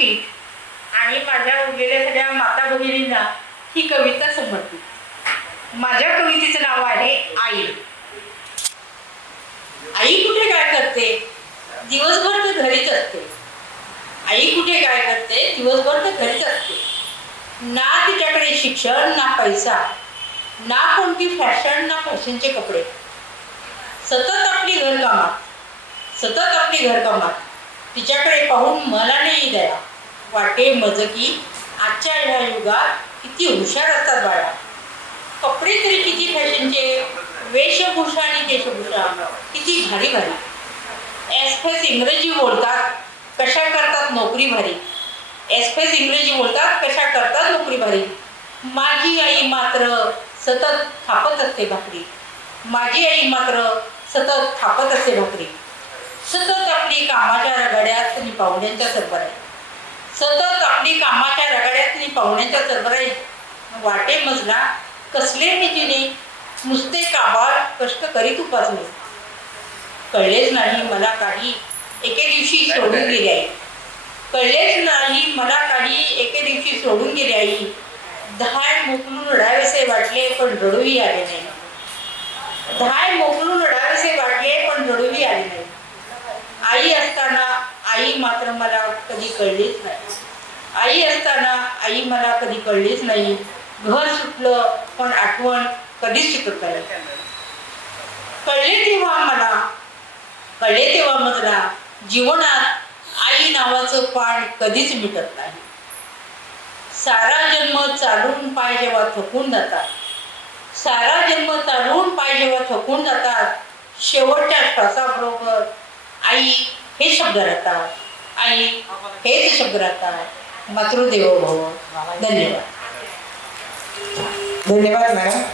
व्यासपीठ आणि माझ्या उरलेल्या सगळ्या माता भगिनींना ही कविता समर्पित. माझ्या कवितेचं नाव आहे आई. आई कुठे काय करते, दिवसभर तर घरीच असते. आई कुठे काय करते, दिवसभर तर घरीच असते. ना तिच्याकडे शिक्षण, ना पैसा, ना कोणती फॅशन, ना फॅशनचे कपडे. सतत आपली घरकामात तिच्याकडे पाहून मला नाही दया वाटे मज की आजच्या ह्या युगात किती हुशार असतात बाळा. कपडे तरी किती फॅशनचे, वेशभूषा आणि केशभूषा किती भारी भारी. एसफेस इंग्रजी बोलतात, कशा करतात नोकरी भारी. एसफेस इंग्रजी बोलतात, कशा करतात नोकरी भारी. माझी आई मात्र सतत थापत असते भाकरी. माझी आई मात्र सतत थापत असते भाकरी. सतत आपली कामाच्या रगाड्यात आणि पाहुण्यांच्या सरबराईत. सतत आपली कामाच्या रगाड्यात आणि पाहुण्यांच्या सरबराईत वाटे मजला कसले निजीने नुसते काबाड कष्ट करीत उपासले. कळलेच नाही मला काही एके दिवशी सोडून गेली आई. कळलेच नाही मला काही एके दिवशी सोडून गेली आई. धाय मोकलून रडावेसे वाटले पण रडूही आले नाही. धाय मोकलून रडावेसे वाटले पण रडूही आले नाही. आई असताना आई मात्र मला कधी कळलीच नाही. आई असताना आई मला कधी कळलीच नाही. घर सुटलं पण आठवण कधीच सुटत नाही. कळले तेव्हा मजला जीवनात आई नावाचं पान कधीच मिटत नाही. सारा जन्म चालून पाय जेव्हा थकून जातात, सारा जन्म चालून पाय जेव्हा थकून जातात, शेवटच्या श्वासाबरोबर आई हे शब्द राहतात. आई हेच शब्द राहतात. मातृदेवो भव. धन्यवाद. धन्यवाद मॅडम.